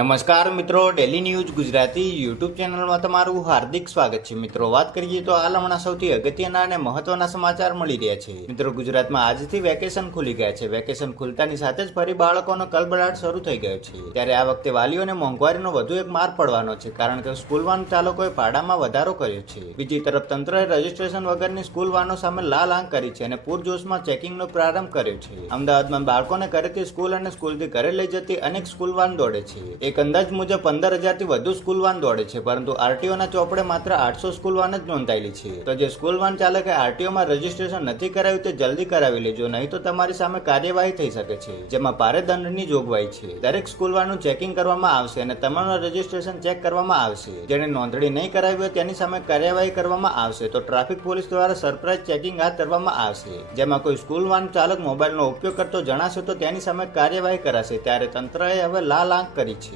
નમસ્કાર મિત્રો, daily news Gujarati YouTube ચેનલમાં તમારું હાર્દિક સ્વાગત છે. મિત્રો, વાત કરીએ તો હાલ હમણાં સૌથી અગત્યના અને મહત્વના સમાચાર મળી રહ્યા છે. મિત્રો, ગુજરાતમાં આજથી વેકેશન ખુલી ગયા છે. વેકેશન ખુલતાની સાથે જ ફરી બાળકોનો કલબલાટ શરૂ થઈ ગયો છે. ત્યારે આ વખતે વાલીઓને મોંઘવારીનો વધુ એક માર પડવાનો છે, કારણ કે સ્કૂલ વાન ચાલકોએ ભાડામાં વધારો કર્યો છે. બીજી તરફ તંત્રએ રજીસ્ટ્રેશન વગરની સ્કૂલ વાનો સામે લાલ આંખ કરી છે અને પૂરજોશમાં ચેકિંગનો પ્રારંભ કર્યો છે. અમદાવાદમાં બાળકોને ઘરેથી સ્કૂલ અને સ્કૂલથી ઘરે લઈ જતી અનેક સ્કૂલ વાન દોડે છે. એક અંદાજ મુજબ 15,000 થી વધુ સ્કૂલ વાન દોડે છે, પરંતુ આરટીઓના ચોપડે માત્ર 800 સ્કૂલ વાન જ નોંધાયેલી છે. તો જે સ્કૂલ વાન ચાલકે આરટીઓમાં રજીસ્ટ્રેશન નથી કરાવ્યું તે જલ્દી કરાવી લેજો, નહીં તો તમારી સામે કાર્યવાહી થઈ શકે છે, જેમાં ભારે દંડની જોગવાઈ છે. દરેક સ્કૂલ વાનનું ચેકિંગ કરવામાં આવશે અને તમામનું રજીસ્ટ્રેશન ચેક કરવામાં આવશે. જેને નોંધણી નહીં કરાવી હોય તેની સામે કાર્યવાહી કરવામાં આવશે. તો ટ્રાફિક પોલીસ દ્વારા સરપ્રાઇઝ ચેકિંગ હાથ ધરવામાં આવશે, જેમાં કોઈ સ્કૂલ વાન ચાલક મોબાઈલનો ઉપયોગ કરતો જણાશે તો તેની સામે કાર્યવાહી કરાશે. ત્યારે તંત્રએ હવે લાલ આંખ કરી છે.